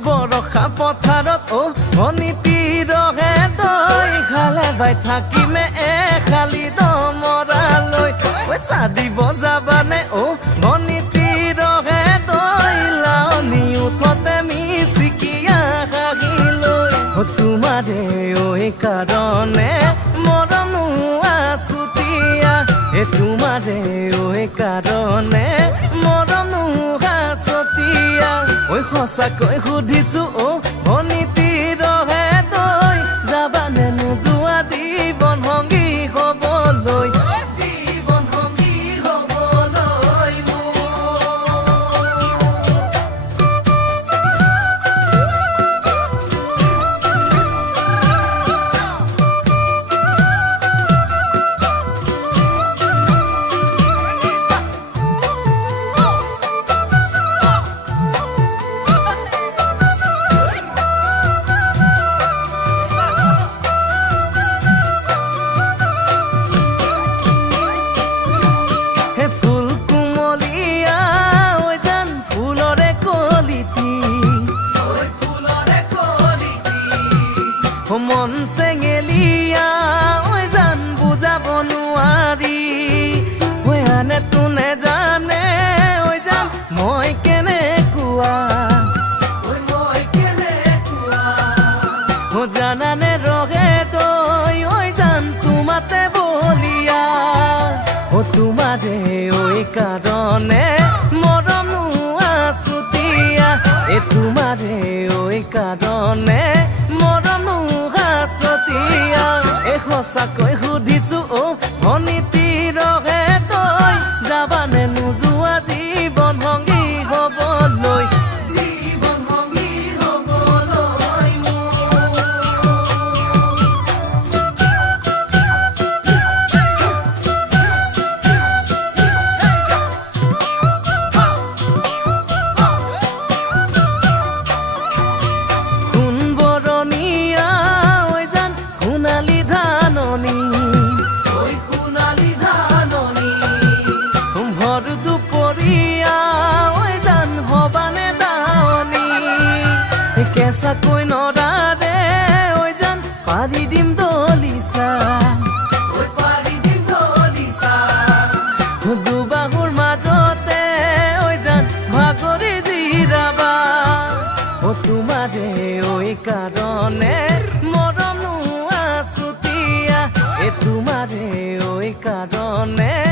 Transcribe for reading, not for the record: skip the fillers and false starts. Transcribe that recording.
বৰষা পথাৰত অনিতি ৰহে তই খালে বাই থাকিমে খালি দমৰালৈ পইচা দিব যাবানে অনিতি ৰহে তই লাৱনি উঠতে মিচিকিয়া হাগিলৈ তোমাৰে কাৰণে মৰমো আছুতীয়া তোমাৰে কাৰণে মৰমো হাছতীয়া সঁচাকৈ সুধিছো অনিতি ৰহে তই যাবানে নোযোৱা জীৱন সংগী হ'বলৈ জীৱন সংগী হ'বলৈ মন চেঙেলিয়া জান বুজাব নোৱাৰি আনে তোনে জানে জান মই কেনেকুৱা জানানে ৰহে তই জান তোমাতে বলিয়া তোমাৰে কাৰণে মৰমো আছুতীয়া তোমাৰে কাৰণে মৰমো হাছতীয়া সঁচাকৈ সুধিছো অনিতি ৰহে তই যাবানে নোযোৱা জীৱন সংগী হ'বলৈ জীৱন সংগী হ'বলৈ কেঁচাকৈ নৰাৰে জান পাৰি দিম দলিচা দুবাহুৰ মাজতে জান ভাগৰি জিৰাবা তোমাৰে কাৰণে মৰমো আছুতীয়া তোমাৰে কাৰণে